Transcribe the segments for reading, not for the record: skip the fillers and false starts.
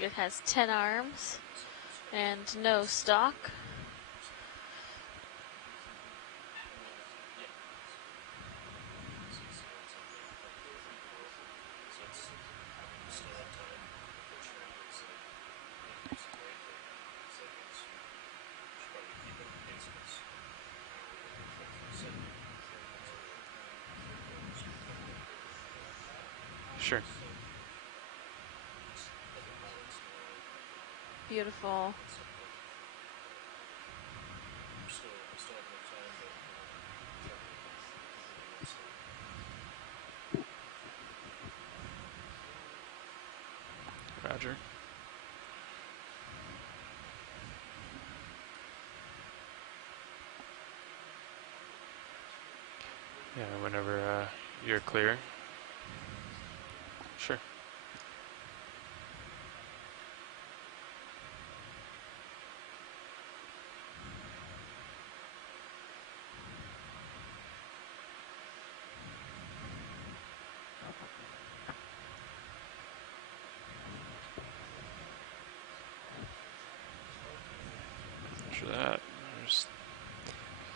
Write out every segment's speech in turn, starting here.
It has 10 arms and no stock. Sure. Beautiful. Roger. Yeah, whenever you're clear. Sure. After that, there's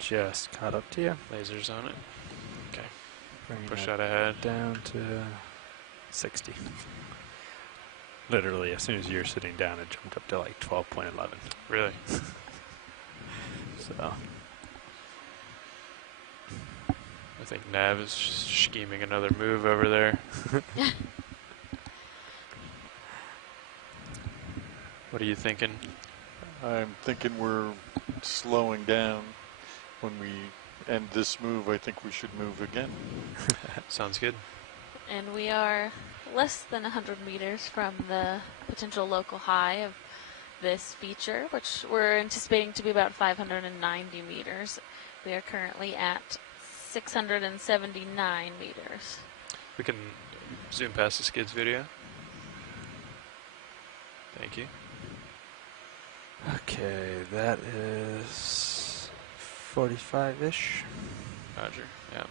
Just caught up to you. lasers on it. Okay. Bringing Push that that ahead. down to 60. Literally, as soon as you're sitting down, it jumped up to like 12.11. Really? So, I think Nav is scheming another move over there. What are you thinking? I'm thinking we're slowing down. When we end this move, I think we should move again. Sounds good. And we are less than 100 meters from the potential local high of this feature, which we're anticipating to be about 590 meters. We are currently at 679 meters. We can zoom past the skids video. Thank you. okay, that is 45-ish. Roger. Yeah.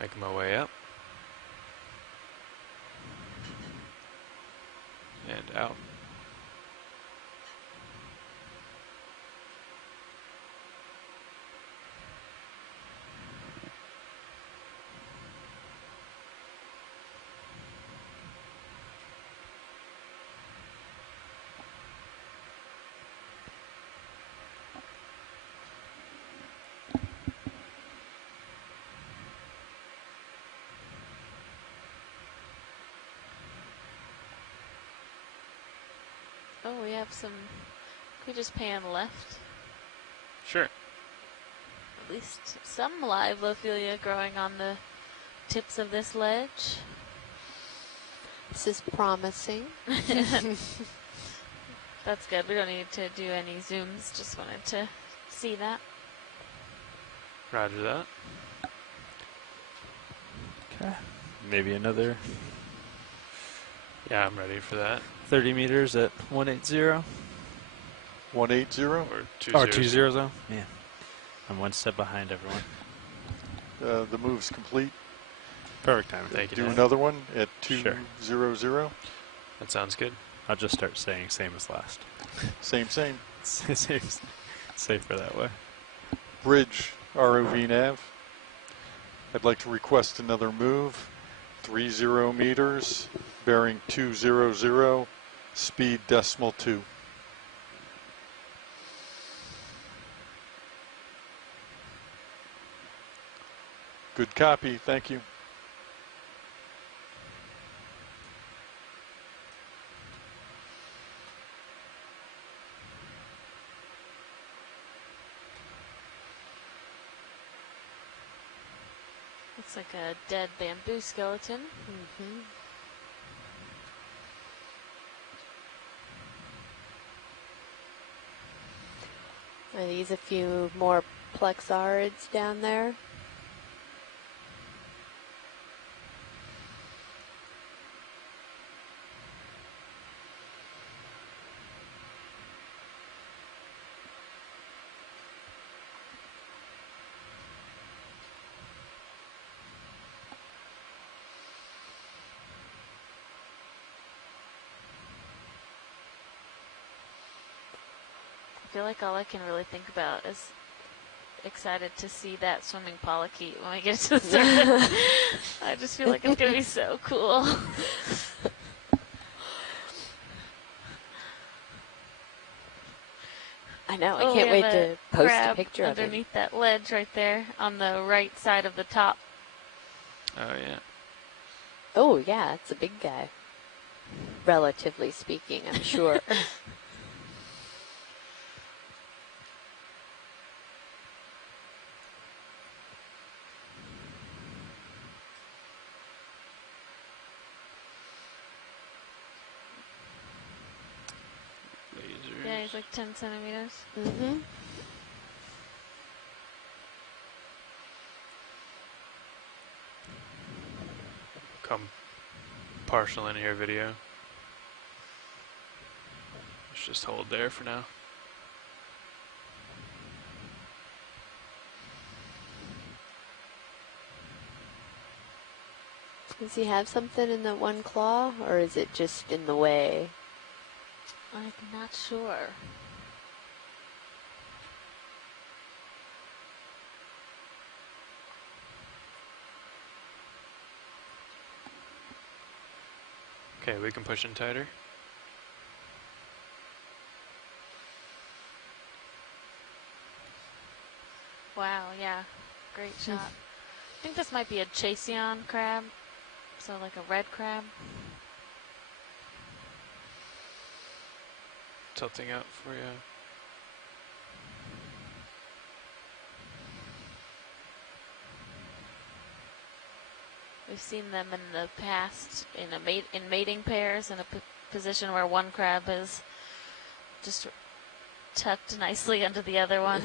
Making my way up. And out. Oh, we have some. Can we just pan left? Sure. At least some live Lophelia growing on the tips of this ledge. This is promising. That's good. We don't need to do any zooms. Just wanted to see that. Roger that. Okay, maybe another Yeah, I'm ready for that. 30 meters at 180. 180. Or Or 2-0. 2-0. Man, I'm one step behind everyone. The move's complete. Perfect timing. Thank you. Do Dan. another one at Sure. 200. That sounds good. I'll just start saying same as last. Same, same. Safer that way. Bridge, ROV nav. I'd like to request another move. 30 meters, bearing 200, speed .2. Good copy, thank you. Looks like a dead bamboo skeleton. Mm-hmm. Are these a few more plexarids down there? feel like all I can really think about is excited to see that swimming polychaete when we get to the surface. I just feel like it's going to be so cool. I know. I Oh, can't we wait have to post a crab picture of it. underneath that ledge right there on the right side of the top. Oh, yeah. Oh, yeah. It's a big guy. Relatively speaking, I'm sure. Lasers. Yeah, he's like 10 centimeters. Mm-hmm. Come partial in here video. Let's just hold there for now. Does he have something in the one claw, or is it just in the way? I'm not sure. Okay, we can push in tighter. Wow, yeah. Great shot. I think this might be a Chaseon crab. So like a red crab. Tilting out for you. We've seen them in the past in mating pairs in a position where one crab is just tucked nicely under the other one.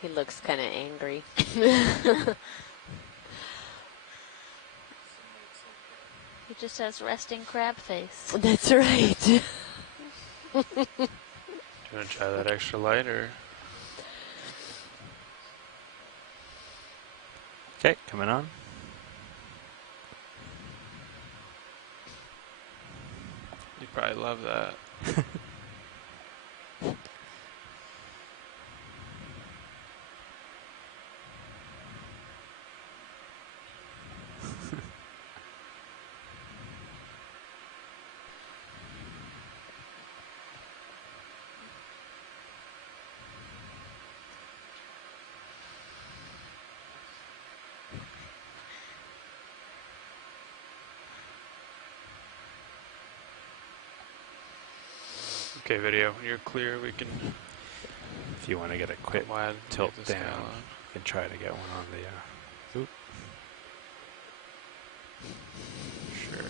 He looks kind of angry. He just has resting crab face. That's right. Do you want to try that extra light or? Okay, coming on. You probably love that. Okay, video, when you're clear, we can If you want to get a quick get wide, tilt get this guy down, on. you can try to get one on the. Oop. Sure.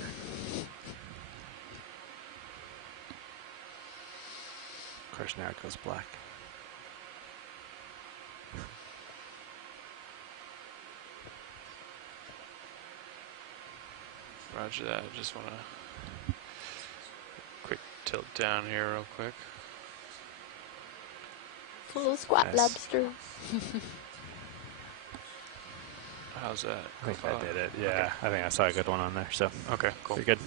Of course, now it goes black. Roger that. I just want to quick tilt down here real quick. Little squat Nice. lobster. How's that? I think I did it. Yeah, I think I saw a good one on there. So Okay, cool. pretty good.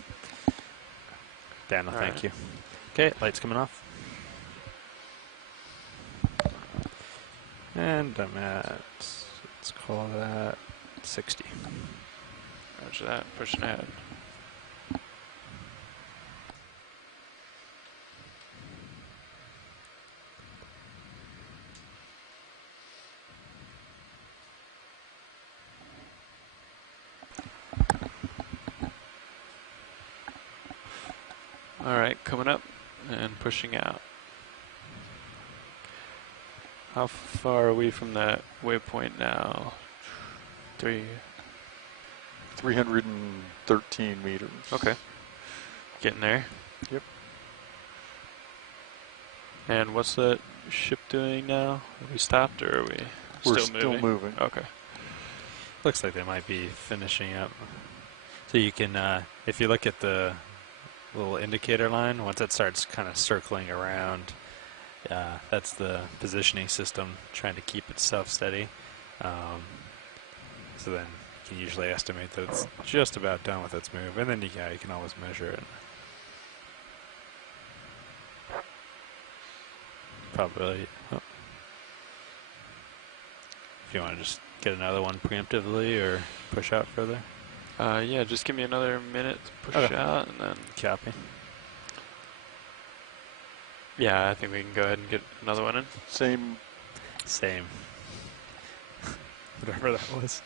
Daniel, All thank right. you. Okay, lights coming off. And I'm at, let's call that 60. Roger that. Pushing ahead. All right, coming up and pushing out. How far are we from that waypoint now? 313 meters. Okay. Getting there. Yep. And what's that ship doing now? Have we stopped or are we We're still still moving? moving. Okay. Looks like they might be finishing up. So you can, if you look at the little indicator line, once it starts kind of circling around, that's the positioning system trying to keep itself steady. So then you can usually estimate that it's just about done with its move, and then you can always measure it. Probably. Oh. If you want to just get another one preemptively or push out further. Yeah, just give me another minute to push out, and then Copy. yeah, I think we can go ahead and get another one in. Same. Whatever that was.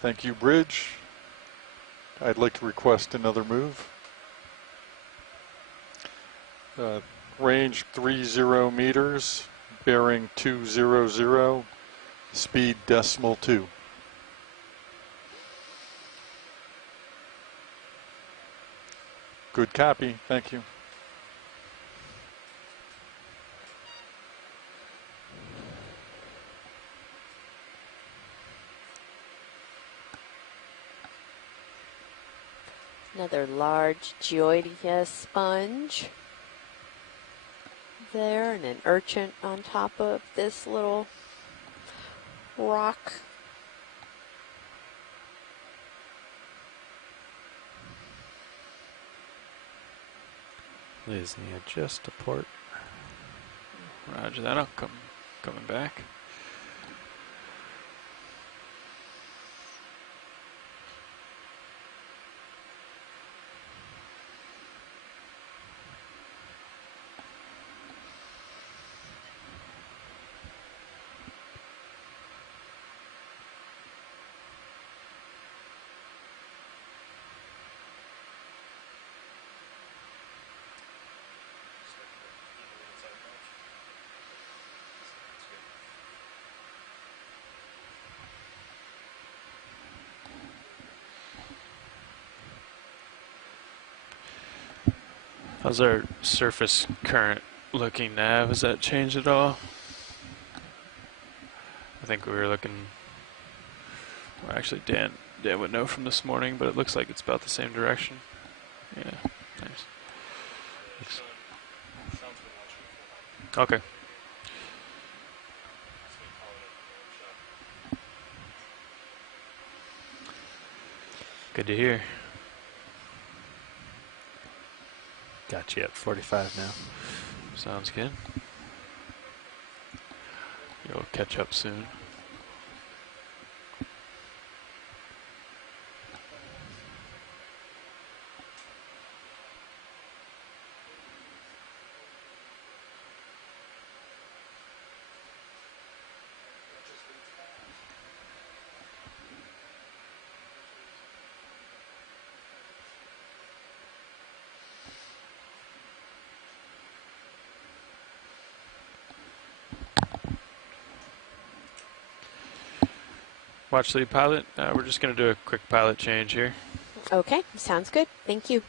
Thank you, Bridge. I'd like to request another move. Range 30 meters, bearing 200, speed .2. Good copy, thank you. Another large Geoidia sponge there, and an urchin on top of this little rock. Losing it just to port. Roger that. I'll coming back. How's our surface current looking, Nav? Has that changed at all? I think we were looking. Well, actually, Dan would know from this morning, but it looks like it's about the same direction. Yeah, nice. Okay. Good to hear. Got you at 45 now. Sounds good. You'll catch up soon. Watch lead pilot. We're just going to do a quick pilot change here. Okay, sounds good. Thank you.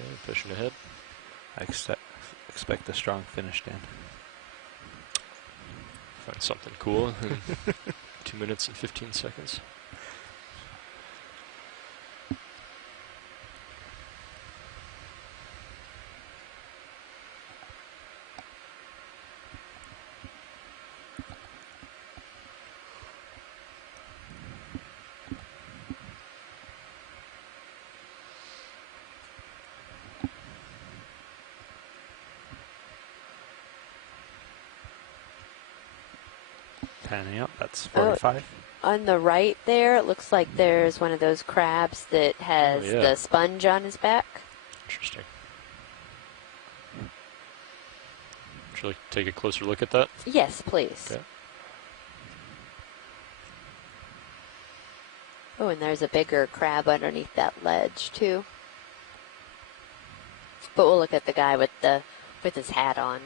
Okay, pushing ahead. I expect a strong finish, Dan. Find something cool in 2 minutes and 15 seconds. Panning out, that's Oh. 45. On the right there, it looks like there's one of those crabs that has yeah. the sponge on his back. Interesting. Would you like to take a closer look at that? Yes, please. Okay. Oh, and there's a bigger crab underneath that ledge too. But we'll look at the guy with his hat on.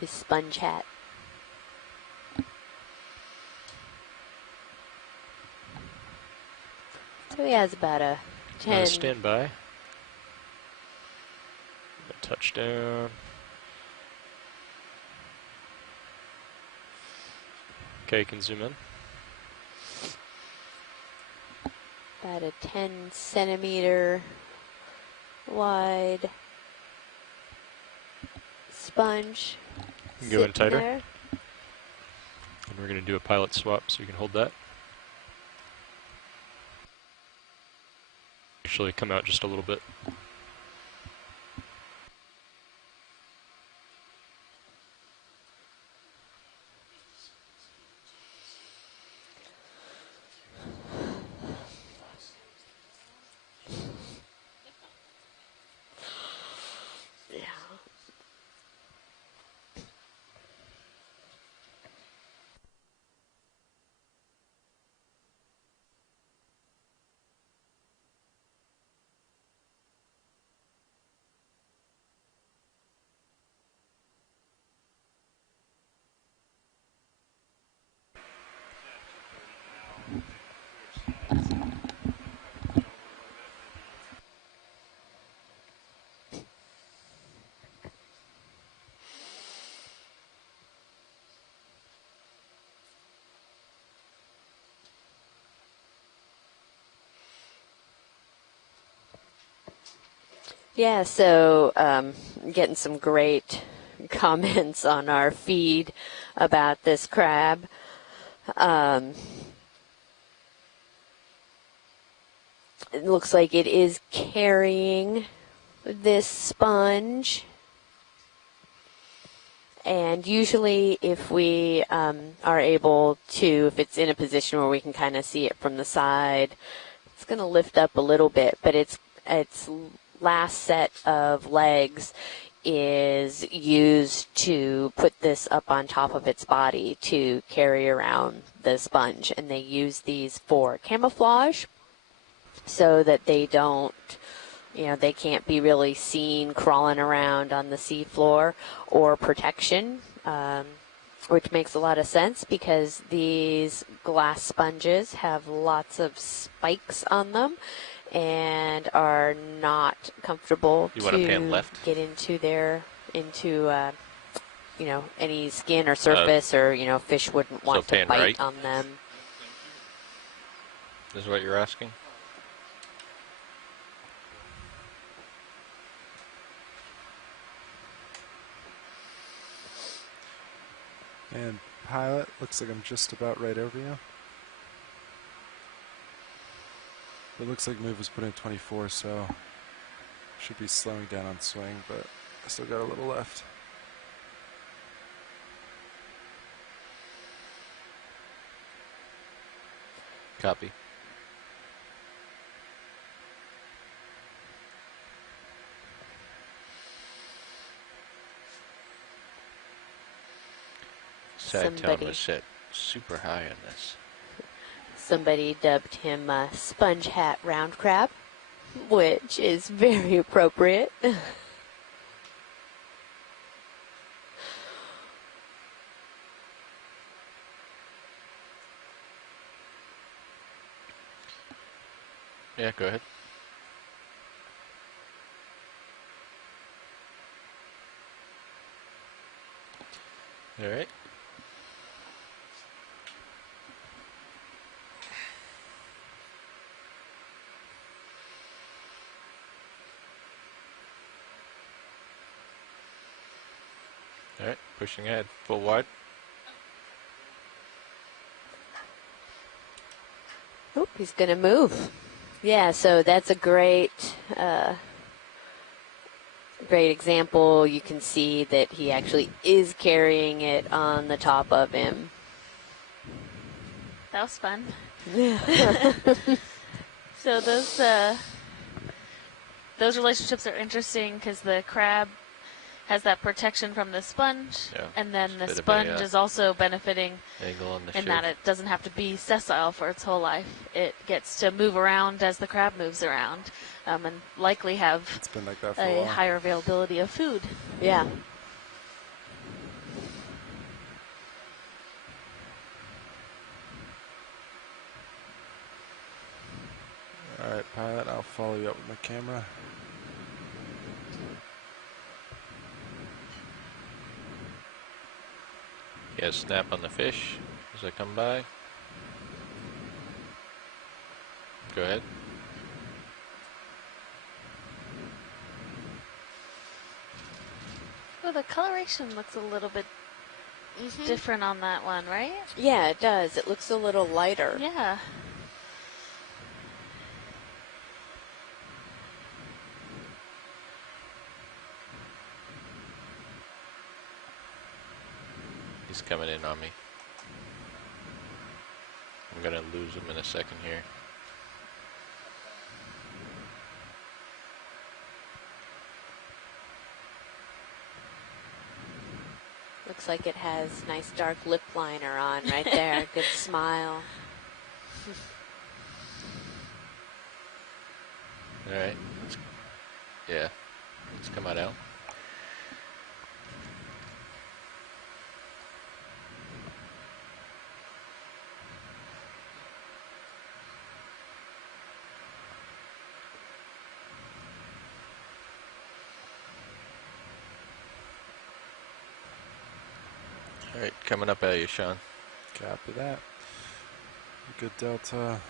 His sponge hat. So he has about a 10. Stand by. Touchdown. Okay, you can zoom in. About a 10 centimeter wide sponge. You can go in sitting tighter. there. And we're going to do a pilot swap, so you can hold that. Actually, come out just a little bit. Yeah, so getting some great comments on our feed about this crab. It looks like it is carrying this sponge. And usually if we are able to, if it's in a position where we can kind of see it from the side, it's going to lift up a little bit, but its last set of legs is used to put this up on top of its body to carry around the sponge. And they use these for camouflage so that they don't, they can't be really seen crawling around on the seafloor, or protection, which makes a lot of sense because these glass sponges have lots of spikes on them and are not comfortable You want to pan to left? get into any skin or surface, or fish wouldn't want to pan bite right? on them. Is what you're asking? And pilot, looks like I'm just about right over you. It looks like move was put in 24, so should be slowing down on swing, but I still got a little left. Copy. Side town Somebody- was set super high on this. Somebody dubbed him Sponge Hat Round Crab, which is very appropriate. Yeah, go ahead. All right. All right, pushing ahead, full wide. Oh, he's going to move. Yeah, so that's a great great example. You can see that he actually is carrying it on the top of him. That was fun. Yeah. So those relationships are interesting because the crab has that protection from the sponge, Yeah, and then the bit of a, sponge is also benefiting Angle on the in ship. that it doesn't have to be sessile for its whole life. It gets to move around as the crab moves around, and likely have It's been like that for a a while. higher availability of food. Yeah. All right, pilot, I'll follow you up with my camera. Yeah, snap on the fish as I come by. Go ahead. Oh, the coloration looks a little bit different on that one, right? Yeah, it does. It looks a little lighter. Yeah. He's coming in on me. I'm gonna lose him in a second here. Looks like it has nice dark lip liner on right there. Good smile. Alright. Yeah. Let's come on out. Alright, coming up at you, Sean. Copy that. Good delta.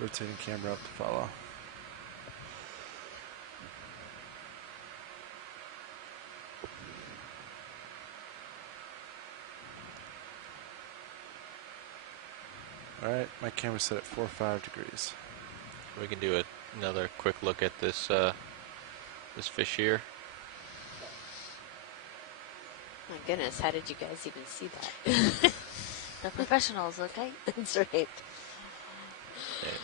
Rotating camera up to follow. Alright, my camera's set at 4.5 degrees. We can do another quick look at this this fish here. My goodness, how did you guys even see that? The professionals, okay? That's right. Okay,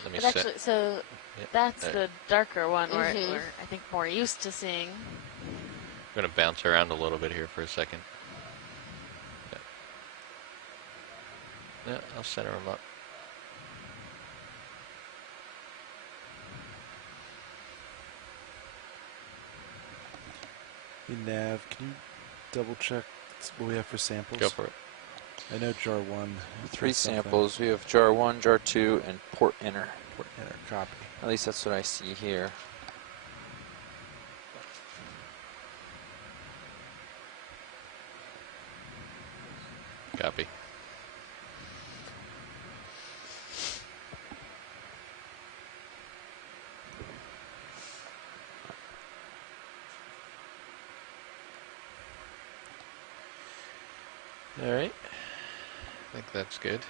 let me But set. actually, so Yeah, that's there. the darker one where Mhm. we're, I think, more used to seeing. I'm gonna bounce around a little bit here for a second. Yeah, I'll center him up. Hey Nav, can you double check what we have for samples? Go for it. I know jar 1. Three has something. samples. We have jar 1, jar 2, and port inner. Port inner, copy. At least that's what I see here. Copy. All right. I think that's good.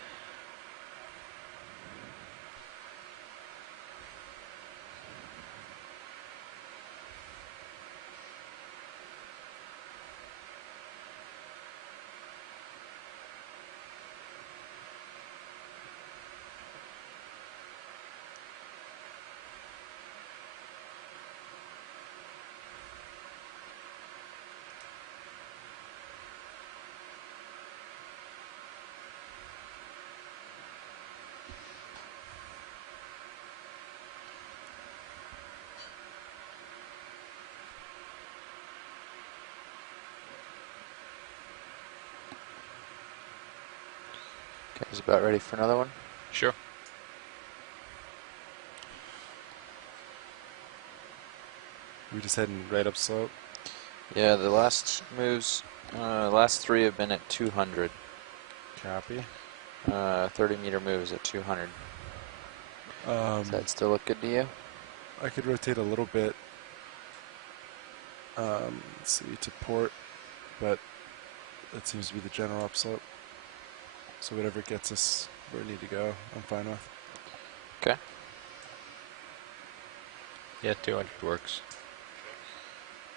Guys, about ready for another one? Sure. We just heading right up slope. Yeah, the last moves, last 3 have been at 200. Copy. 30-meter moves at 200. Does that still look good to you? I could rotate a little bit. Let's see, to port, but that seems to be the general upslope. So whatever gets us where we need to go, I'm fine with. Okay. Yeah, 200 works.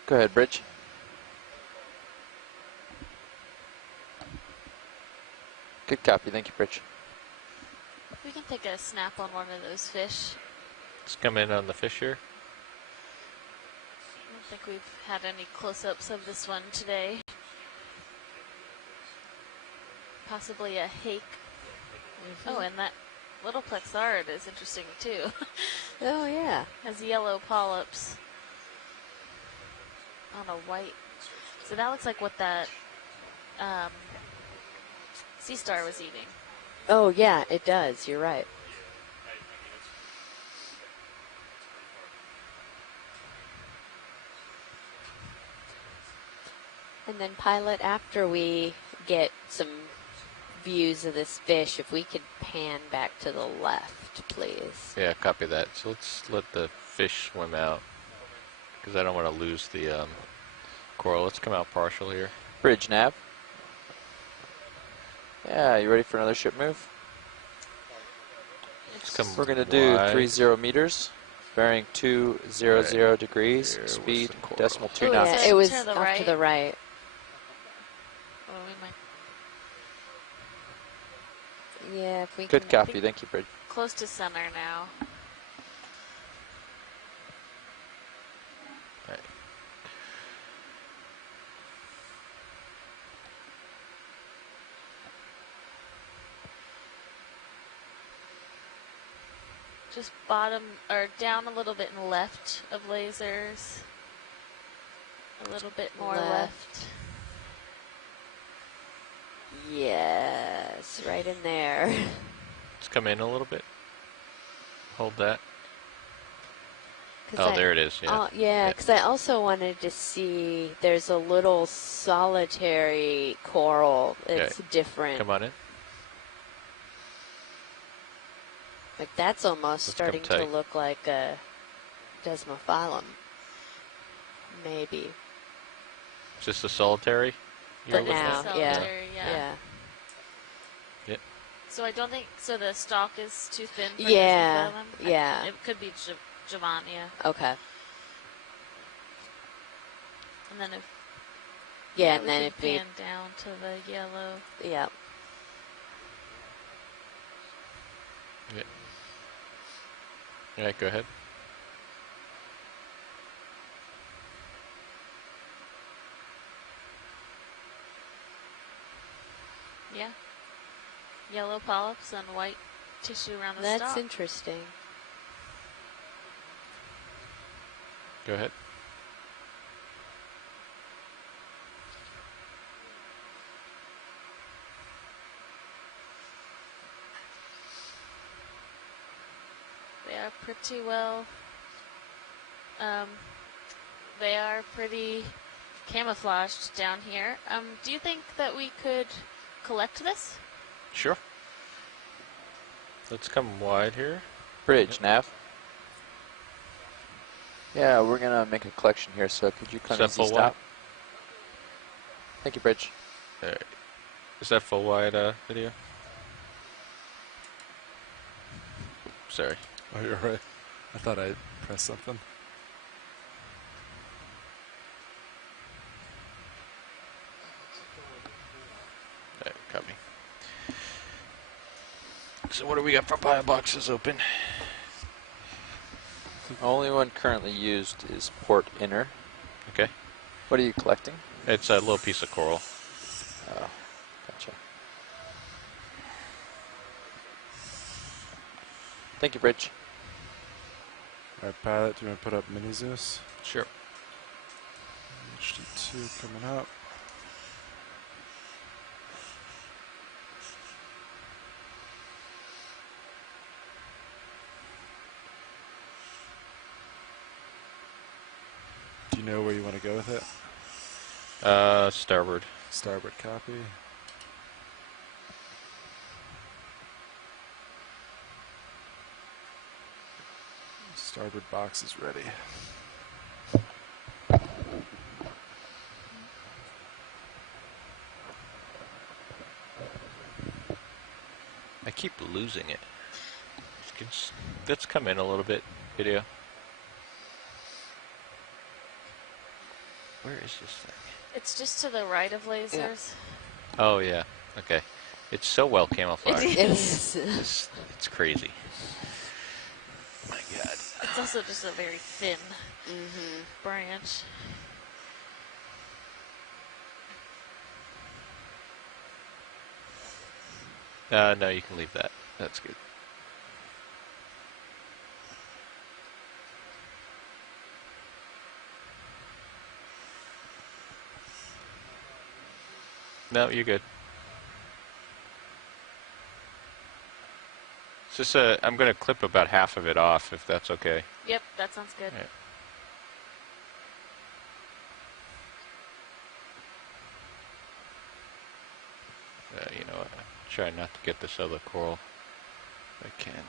Go ahead, Bridge. Good copy. Thank you, Bridge. We can take a snap on one of those fish. Let's come in on the fish here. I don't think we've had any close-ups of this one today. Possibly a hake. Oh, and that little plexarid is interesting too. Oh, yeah. Has yellow polyps on a white. So that looks like what that sea star was eating. Oh, yeah, it does. You're right. And then, Pilot, after we get some views of this fish, if we could pan back to the left, please. Yeah, copy that. So let's let the fish swim out because I don't want to lose the coral. Let's come out partial here. Bridge nav. Yeah, you ready for another ship move? Let's come We're going to do wide. 30 meters, bearing 200 degrees, Here was speed the coral. decimal 2 Oh, knots. yeah. Yeah, it was To the off to right. the right. Oh, we might Yeah, if we Good can. copy. Thank you, Bridge. close to center now. Right. Just bottom or down a little bit and left of lasers. A little bit more left. Yes, right in there. Let's come in a little bit. Hold that. 'Cause Oh, there it is. Yeah. Yeah, because I also wanted to see, there's a little solitary coral. It's different. Come on in. Like that's almost Let's come starting to tight. look like a desmophyllum. Maybe. Is this a solitary? For looking now, at? yeah. Solitary, yeah. Yeah. So I don't think, so the stalk is too thin for Yeah, desmophyllum? yeah. It could be Javania. Okay. And then if Yeah, we and then can if we, pan down to the yellow. yeah. All right, go ahead. Yeah. Yellow polyps and white tissue around the That's stalk. interesting. Go ahead. They are pretty well, they are pretty camouflaged down here. Do you think that we could collect this? Sure. Let's come wide here. Bridge nav. Yeah, we're going to make a collection here, so could you come Is that easy full stop? wide? Thank you, Bridge. All right. Is that full wide video? Sorry. Oh, you're right. I thought I pressed something. All right, copy. So what do we got for bio boxes open? Only one currently used is port inner. Okay. What are you collecting? It's a little piece of coral. Oh, gotcha. Thank you, Bridge. All right, Pilot, do you want to put up Mini Zeus? Sure. HD2 coming up. Do you know where you want to go with it? Starboard. Starboard copy. Starboard box is ready. I keep losing it. Let's come in a little bit, video. Where is this thing? It's just to the right of lasers. Oh, yeah. Okay. It's so well camouflaged. It is. It's crazy. My God. It's also just a very thin branch. No, you can leave that. That's good. No, you're good. It's just I'm going to clip about half of it off, if that's okay. Yep, that sounds good. Yeah. You know what? Try not to get this other coral if I can.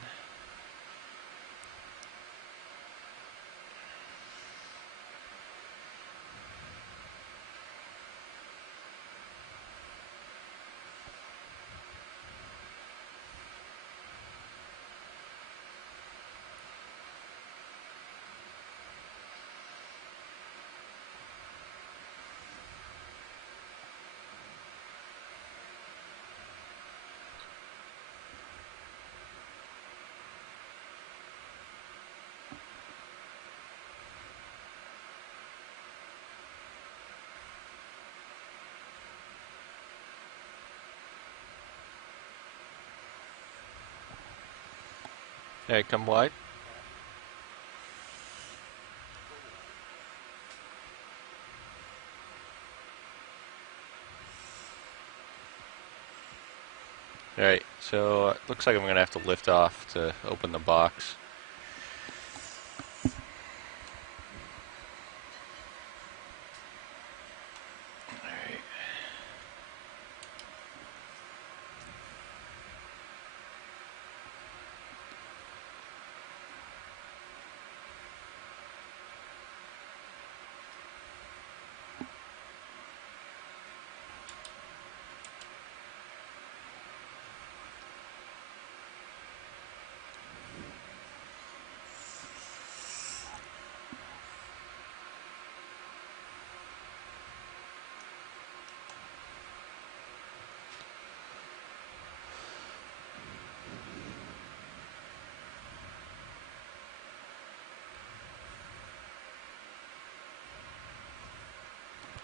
Hey, come wide. Alright, so it looks like I'm going to have to lift off to open the box. Alright.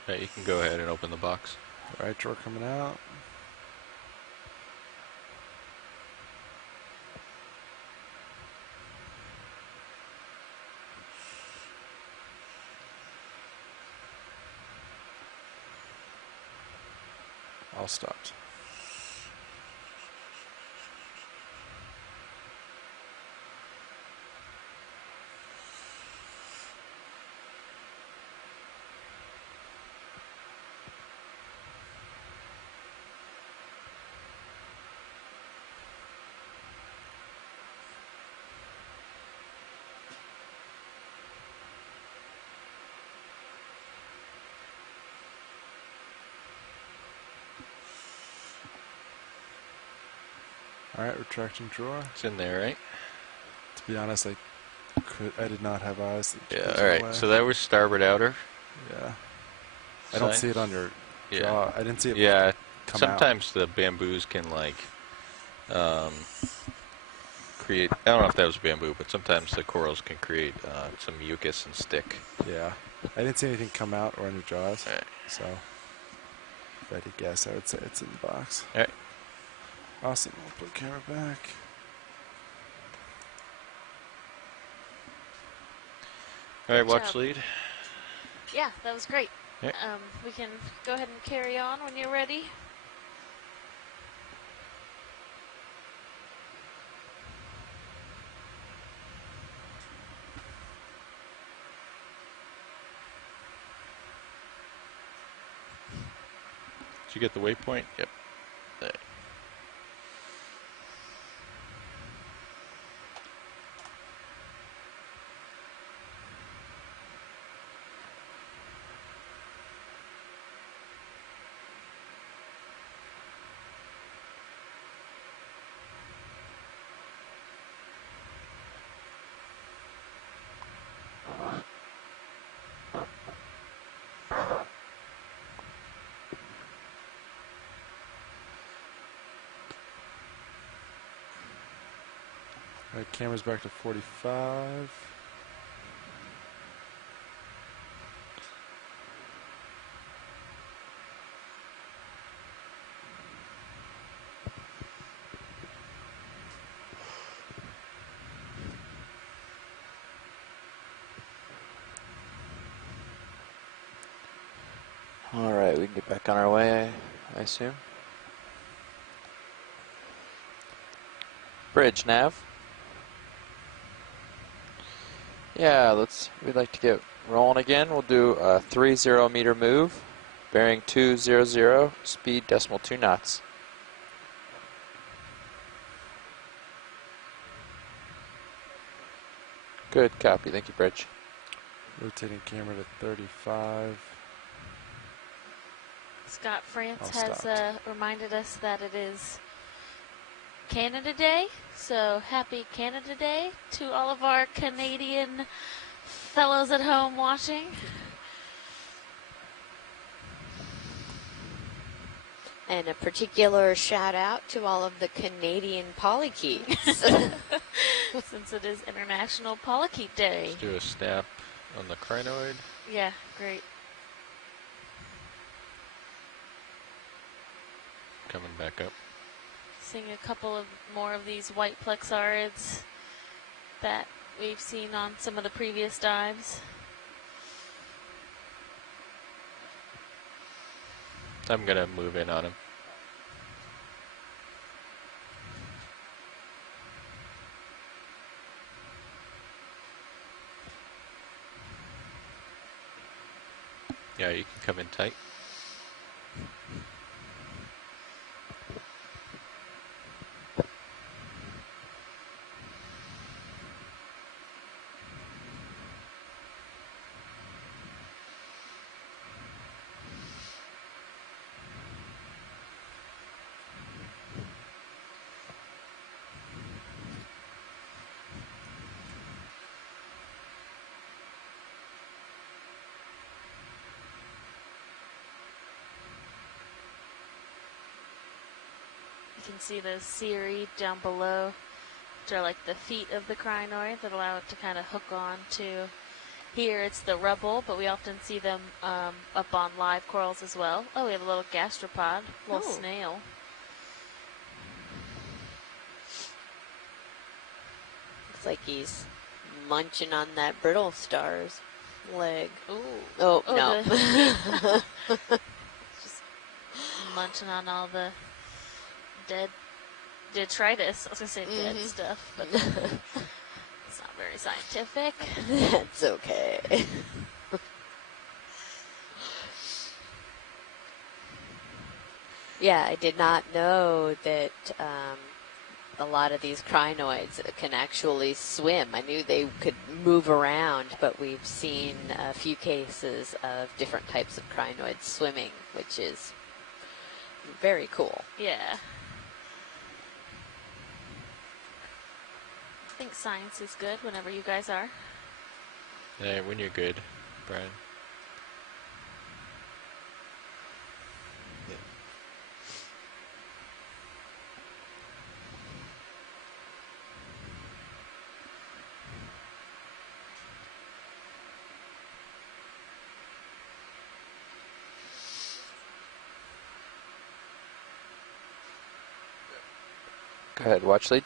Alright, you can go ahead and open the box. Right drawer coming out. All stopped. All right, retracting drawer. It's in there, right? To be honest, I did not have eyes. Yeah, alright. So that was starboard outer. Yeah. I don't Side. see it on your Yeah. draw. I didn't see it Yeah. come Sometimes the bamboos can like create. I don't know if that was bamboo, but sometimes the corals can create some mucus and stick. out. Yeah. I didn't see anything come out or on your jaws. Alright. So if I had to guess, I would say it's in the box. Alright. Awesome. We'll put camera back. Alright, Good watch job. lead. Yeah, that was great. Yep. We can go ahead and carry on when you're ready. Did you get the waypoint? Yep. There. Alright, camera's back to 45. All right, we can get back on our way, I assume. Bridge nav. Yeah, we'd like to get rolling again. We'll do a 30 meter move, bearing 200, speed 2 knots. Good copy, thank you, Bridge. Rotating camera to 35. Scott France All has stopped. reminded us that it is Canada Day, so happy Canada Day to all of our Canadian fellows at home watching. And a particular shout out to all of the Canadian polykeets. Since it is International Polykeet Day. Let's do a snap on the crinoid. Yeah, great. Coming back up. Seeing a couple of more of these white plexarids that we've seen on some of the previous dives. I'm gonna move in on him. Yeah, you can come in tight. You can see the cirri down below, which are like the feet of the crinoid that allow it to kind of hook on to. Here it's the rubble, but we often see them up on live corals as well. Oh, we have a little gastropod, a little snail. Looks like he's munching on that brittle star's leg. Ooh. Oh, no. Just munching on all the dead detritus. I was going to say dead stuff, but it's not very scientific. That's okay. Yeah, I did not know that a lot of these crinoids can actually swim. I knew they could move around, but we've seen a few cases of different types of crinoids swimming, which is very cool. Yeah. I think science is good whenever you guys are. Yeah, when you're good, Brian. Go ahead, watch lead.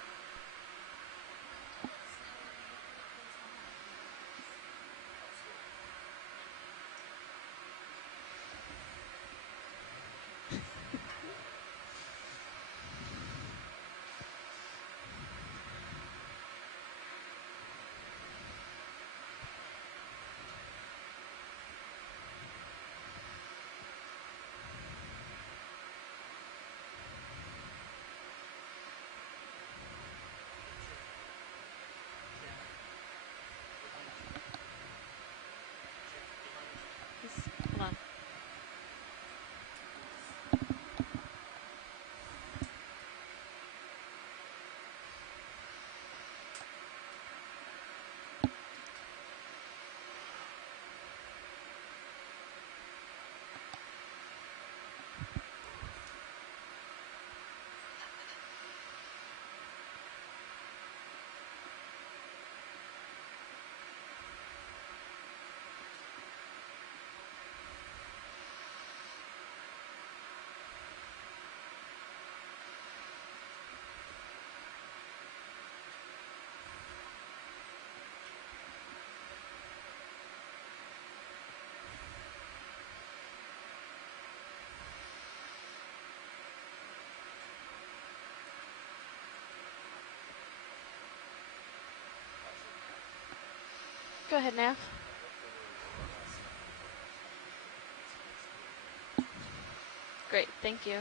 Go ahead, Nav. Great, thank you.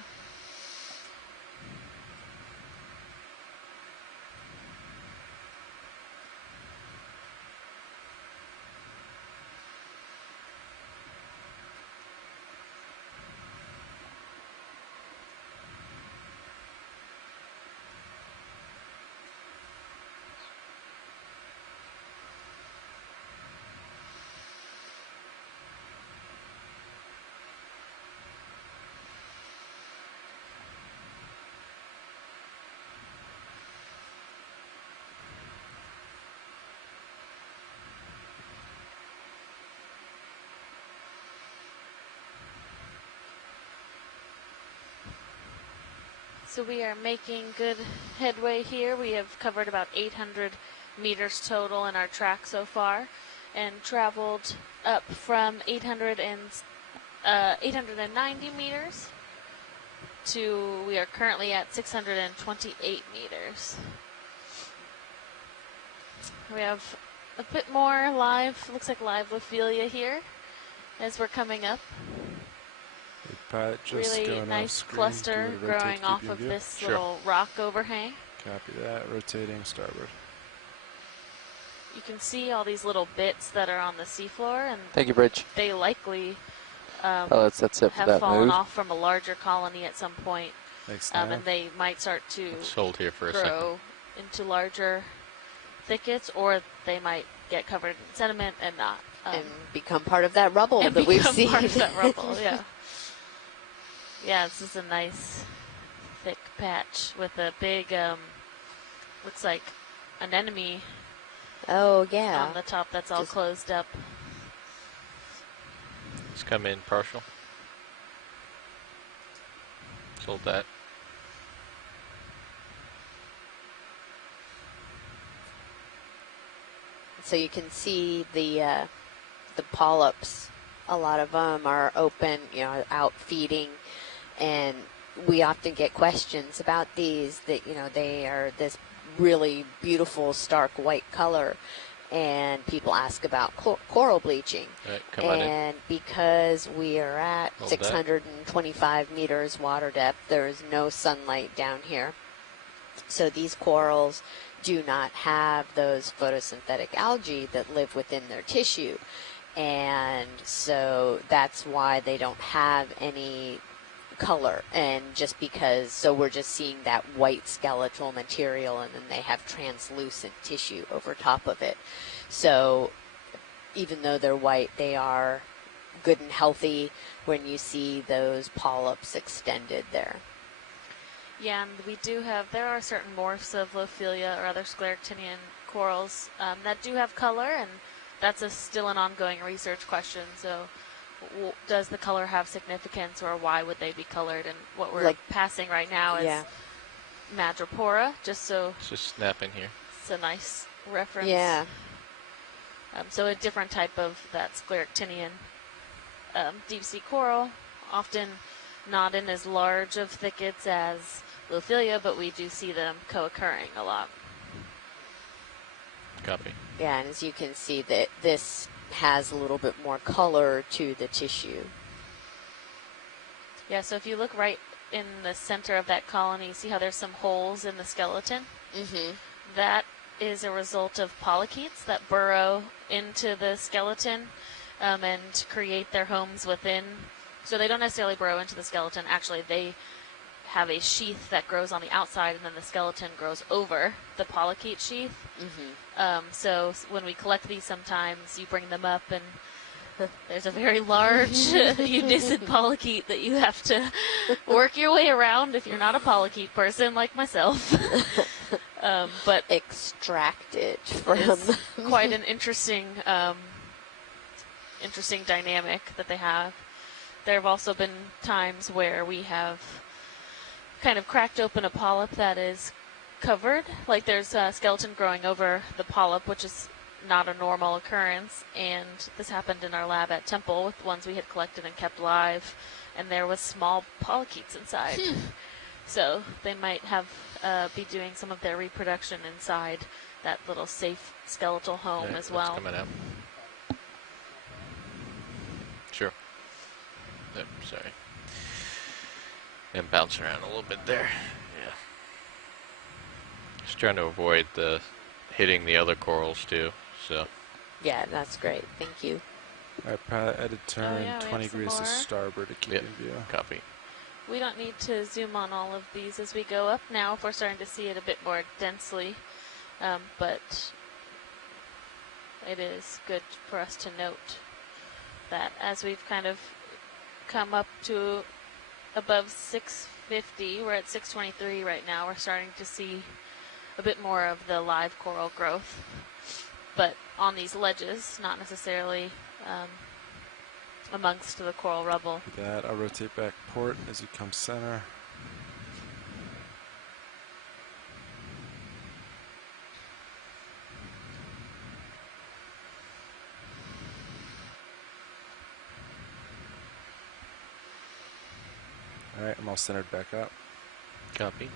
So we are making good headway here. We have covered about 800 meters total in our track so far and traveled up from 890 meters to we are currently at 628 meters. We have a bit more live, looks like live Lophelia here as we're coming up. Pilot just Really going nice off screen. cluster Do a rotate growing to keep off you in of view. this Sure. little rock overhang. Copy that. Rotating starboard. You can see all these little bits that are on the seafloor, and Thank you, Bridge. they likely Pilots, that's it for have that fallen move. off from a larger colony at some point, Thanks, and Nav. they might start to Let's hold here for a second. grow into larger thickets, or they might get covered in sediment and not. And become part of that rubble and that we've become seen. part of that rubble, yeah. Yeah, this is a nice thick patch with a big, looks like anemone Oh, yeah. on the top that's all Just- closed up. Let's come in partial. Let's hold that. So you can see the polyps. A lot of them are open, out feeding, and we often get questions about these. That they are this really beautiful stark white color, and people ask about coral bleaching. All right, come on in. And because we are at Hold that. 625 meters water depth, there is no sunlight down here. So these corals do not have those photosynthetic algae that live within their tissue. And so that's why they don't have any color. And just because, so we're just seeing that white skeletal material, and then they have translucent tissue over top of it. So even though they're white, they are good and healthy when you see those polyps extended there. Yeah, and we do have, there are certain morphs of Lophelia or other scleractinian corals that do have color, and that's still an ongoing research question. So does the color have significance, or why would they be colored? And what we're passing right now is Madrepora, just so Let's just snap in here. it's a nice reference. Yeah. So a different type of that scleractinian deep sea coral, often not in as large of thickets as Lophelia, but we do see them co-occurring a lot. Copy. Yeah, and as you can see, that this has a little bit more color to the tissue. Yeah, so if you look right in the center of that colony, see how there's some holes in the skeleton? Mm-hmm. That is a result of polychaetes that burrow into the skeleton and create their homes within. So they don't necessarily burrow into the skeleton. Actually, they have a sheath that grows on the outside, and then the skeleton grows over the polychaete sheath. Mm-hmm. So when we collect these, sometimes you bring them up, and there's a very large uniscid polychaete that you have to work your way around if you're not a polychaete person like myself. But Extract it from it's quite an interesting dynamic that they have. There have also been times where we have kind of cracked open a polyp that is covered, like there's a skeleton growing over the polyp, which is not a normal occurrence, and this happened in our lab at Temple with ones we had collected and kept live, and there was small polychaetes inside. So they might have be doing some of their reproduction inside that little safe skeletal home All right, as well. Coming out. Sure. Yep, sorry. And bounce around a little bit there. Yeah. Just trying to avoid the hitting the other corals too. So Yeah, that's great. Thank you. All right, pilot, edit turn yeah, we 20 have some degrees to more. starboard to keep Yep. in view. copy. We don't need to zoom on all of these as we go up now if we're starting to see it a bit more densely, but it is good for us to note that as we've kind of come up to above 650, we're at 623 right now, we're starting to see a bit more of the live coral growth, but on these ledges, not necessarily amongst the coral rubble. With that, I'll rotate back port as you come center. All right, I'm all centered back up. Copy.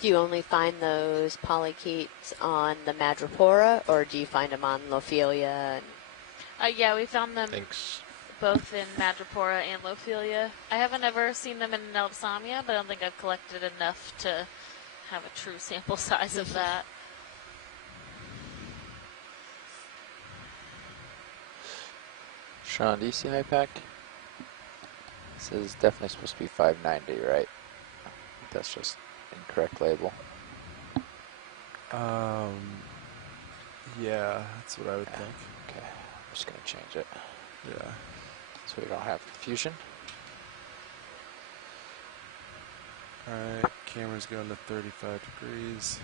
Do you only find those polychaetes on the madrepora, or do you find them on Lophelia? Yeah, we found them Thanks. both in madrepora and Lophelia. I haven't ever seen them in Nelsamia, but I don't think I've collected enough to have a true sample size of that. Sean, do you see HIPAC? This is definitely supposed to be 590, right? That's just incorrect label. Yeah, that's what I would think. Okay, I'm just gonna change it Yeah. so we don't have confusion. All right, camera's going to 35 degrees.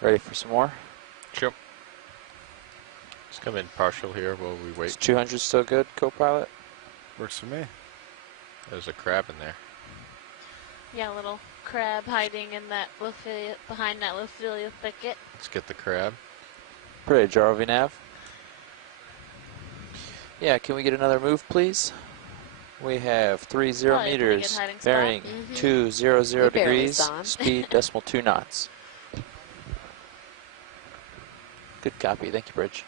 Ready for some more? Sure. Let's come in partial here while we Is wait. 200 still good, co-pilot? Works for me. There's a crab in there. Yeah, a little crab hiding in that Lophelia, behind that Lophelia thicket. Let's get the crab. Bridge, ROV nav. Yeah, can we get another move, please? We have 30 Probably a pretty good meters, hiding spot. bearing 200 We barely degrees, saw 'em. speed decimal 2 knots. Good copy, thank you, Bridge.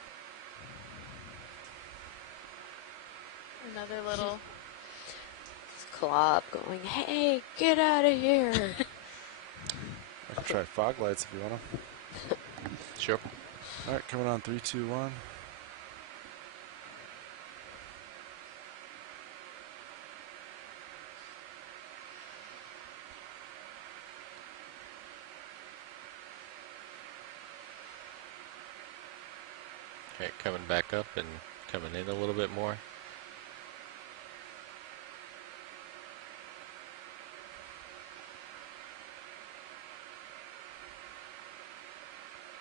Another little. Club going, hey, get out of here. I can try fog lights if you want them. Sure. All right, coming on 3, 2, 1. Okay, coming back up and coming in a little bit more.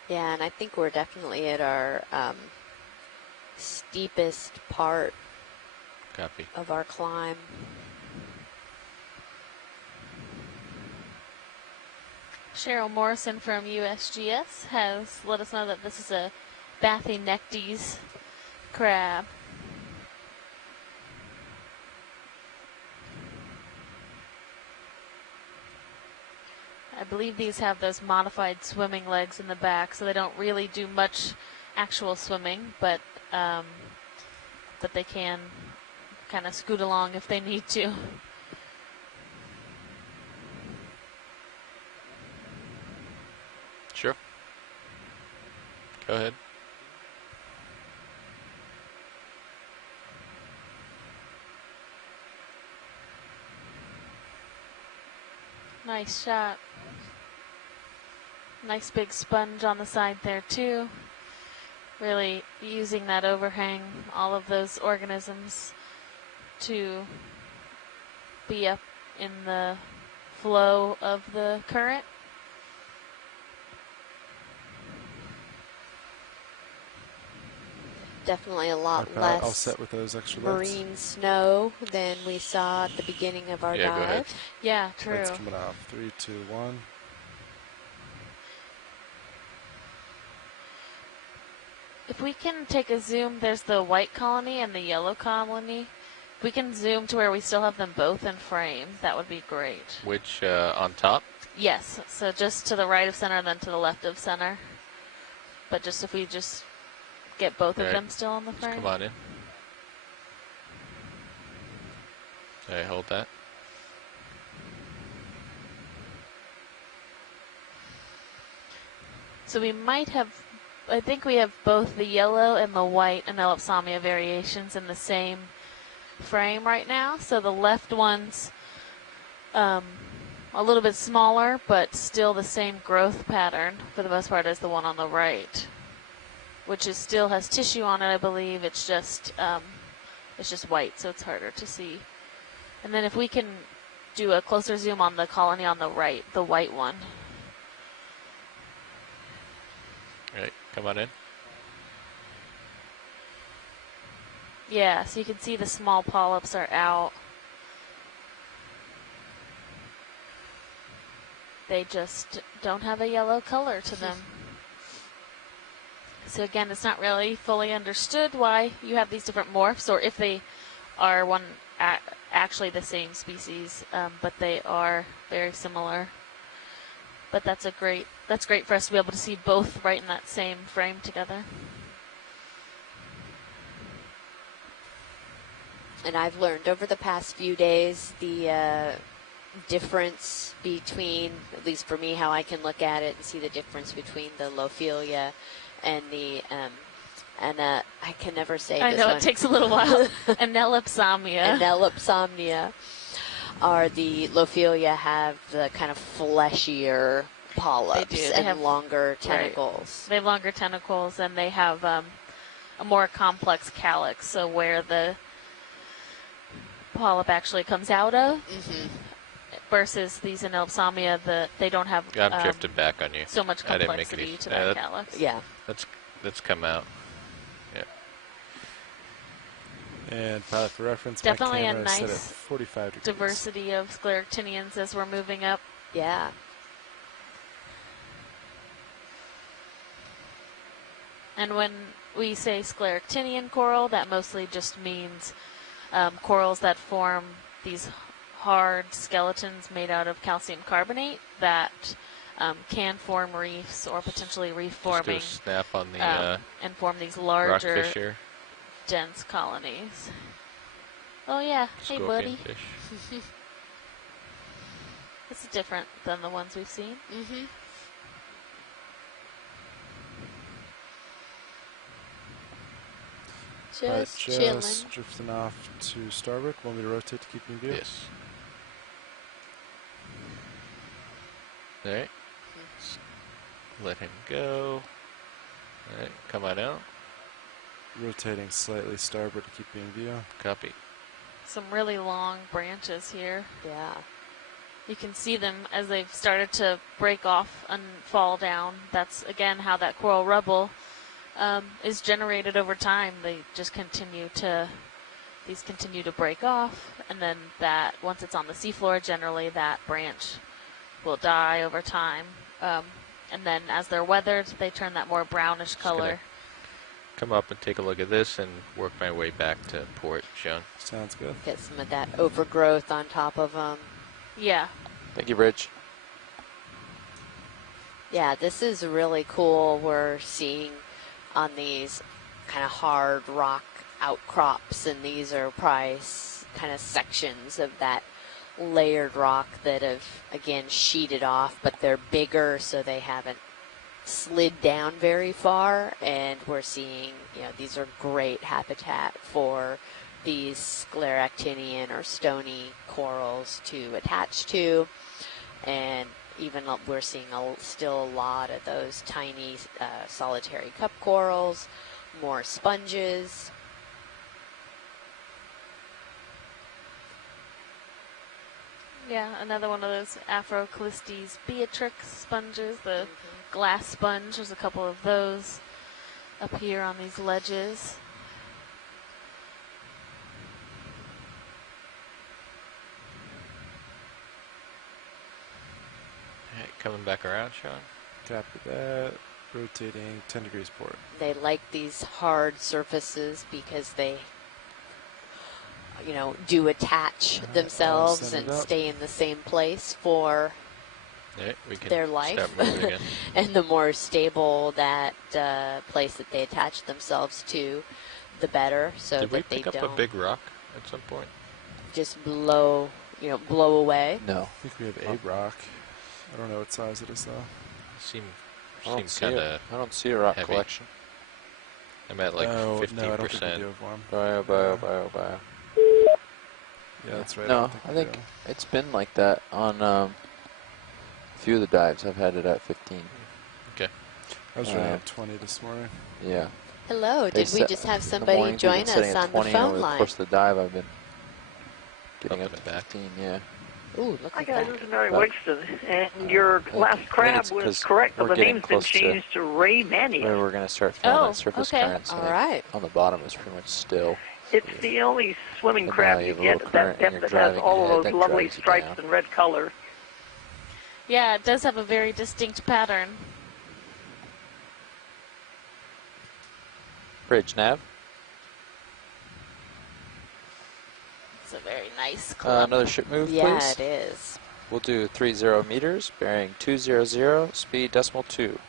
Yeah, and I think we're definitely at our steepest part Copy. of our climb. Cheryl Morrison from USGS has let us know that this is a Bathinectes crab. I believe these have those modified swimming legs in the back, so they don't really do much actual swimming, but they can kind of scoot along if they need to. Sure. Go ahead. Nice shot. Nice big sponge on the side there too. Really using that overhang, all of those organisms to be up in the flow of the current. Definitely a lot About all less set with those extra lights. marine snow than we saw at the beginning of our Yeah, go ahead. dive. Yeah, true. Lights coming off. 3, 2, 1. If we can take a zoom, there's the white colony and the yellow colony. If we can zoom to where we still have them both in frame, that would be great. Which on top? Yes, so just to the right of center and then to the left of center. But just if we just get both of Right. them still on the Just frame. come on in. Okay, hold that. So we might have, I think we have both the yellow and the white Anelopsamia variations in the same frame right now. So the left one's a little bit smaller, but still the same growth pattern for the most part as the one on the right, which is still has tissue on it, I believe. It's just white, so it's harder to see. And then if we can do a closer zoom on the colony on the right, the white one. Right, come on in. Yeah, so you can see the small polyps are out. They just don't have a yellow color to them. So again, it's not really fully understood why you have these different morphs, or if they are actually the same species, but they are very similar. But that's great for us to be able to see both right in that same frame together. And I've learned over the past few days the difference between, at least for me, how I can look at it and see the difference between the Lophelia and the I can never say I this know one. it takes a little while. Anelopsamia. Anelopsamnia are the Lophelia have the kind of fleshier polyps They do. They and have longer tentacles. Right. They have longer tentacles, and they have a more complex calyx, so where the polyp actually comes out of. Mm-hmm. Versus these Anelopsamia, they don't have I'm drifted back on you. so much I didn't make complexity it to that calyx. Yeah. Let's come out. Yeah. And pilot for reference, Definitely my a camera is set at nice 45 degrees. diversity of scleractinians as we're moving up. Yeah. And when we say scleractinian coral, that mostly just means corals that form these hard skeletons made out of calcium carbonate that can form reefs or potentially reef forming Just do a snap on the and form these rockfish larger, here. dense colonies. Oh yeah, hey Scorpion buddy. fish. This is different than the ones we've seen. Mm-hmm. Just chilling. Just drifting off to starboard. Want me to rotate to keep in view? Yes. Alright. Let him go. Alright, come on out. Rotating slightly starboard to keep you in view. Copy. Some really long branches here. Yeah. You can see them as they've started to break off and fall down. That's, again, how that coral rubble is generated over time. They just continue to break off, and then that, once it's on the seafloor, generally that branch will die over time. And then as they're weathered, they turn that more brownish color. Come up and take a look at this and work my way back to port, Sean. Sounds good. Get some of that overgrowth on top of them. Yeah. Thank you, Rich. Yeah, this is really cool. We're seeing on these kind of hard rock outcrops, and these are probably kind of sections of that layered rock that have, again, sheeted off, but they're bigger, so they haven't slid down very far, and we're seeing, these are great habitat for these scleractinian or stony corals to attach to, and even we're seeing still a lot of those tiny solitary cup corals, more sponges. Yeah, another one of those Afroclistes beatrix sponges, the glass sponge. There's a couple of those up here on these ledges. coming back around, Sean? Copy that. Rotating 10 degrees port. They like these hard surfaces because they, do attach themselves send and it up. stay in the same place for Yeah, we can their life. start moving again. And the more stable that place that they attach themselves to, the better, so Did we that they pick up don't a big rock at some point? just blow away. No. I think we have a rock. I don't know what size it is though. Seemed I don't see kind it. of. I don't see a rock heavy. collection. I'm at like No, 50%. no, I don't think we do have one. Bio. Yeah, that's right. No, I I we think do. it's been like that on a few of the dives. I've had it at 15. I was running at 20 this morning. Yeah. Hello, They did we set- just have in the somebody mornings we've join been setting us at on the 20, and phone over the line? course of the dive, I've been getting Up up in to the back. 15. Yeah. Ooh, look Hi at guys, that. this is Mary But- Winston, and your I last think crab it's was 'cause correct, but we're the getting name's been close to changed to Ray Where Mania. we're going to start feeling Oh, that surface okay. currents. All and right. on the bottom is pretty much still. It's the only swimming And crab now you you have a get little at that current and depth you're that has driving all of ahead, those that lovely drags you stripes down. and red color. Yeah, it does have a very distinct pattern. Bridge nav. It's a very nice clump. Another ship move, Yeah, please. it is. We'll do 30 meters, bearing 200, speed decimal 2.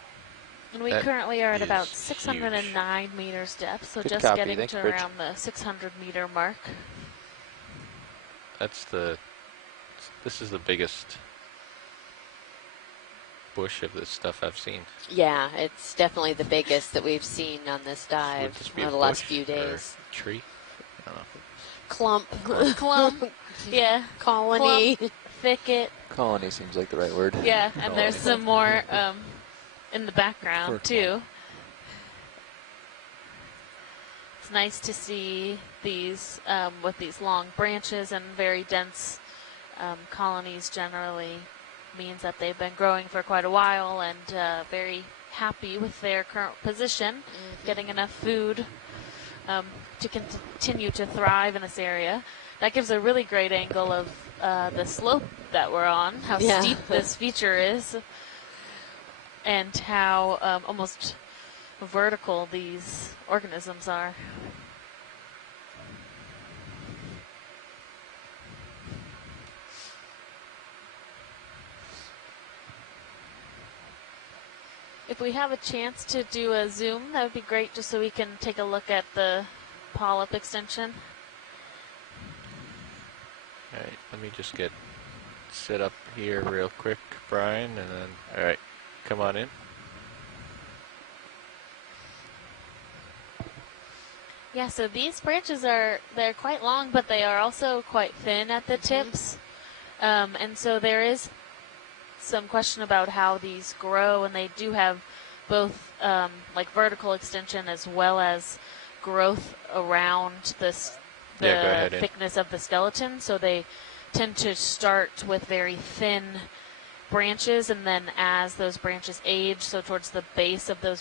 And we That currently are at about is 609 meters depth, so Good just copy. getting Thanks, to Bridge. around the 600 meter mark. This is the biggest bush of this stuff I've seen. Yeah, it's definitely the biggest that we've seen on this Would dive this be over a the last bush few or days. tree? I don't know. Clump. Clump, yeah, Colony. thicket, Colony seems like the right word. yeah, and there's some more in the background First too. It's nice to see these with these long branches and very dense colonies. Generally means that they've been growing for quite a while and very happy with their current position, getting enough food to continue to thrive in this area. That gives a really great angle of the slope that we're on, how Yeah. steep this feature is, and how almost vertical these organisms are. If we have a chance to do a zoom, that would be great, just so we can take a look at the polyp extension. All right, let me just get set up here real quick, Brian, and then, all right, come on in. Yeah, so these branches they're quite long, but they are also quite thin at the tips. And so there is some question about how these grow, and they do have both like vertical extension as well as growth around the Yeah, go ahead, Ed. thickness of the skeleton. So they tend to start with very thin branches, and then as those branches age, so towards the base of those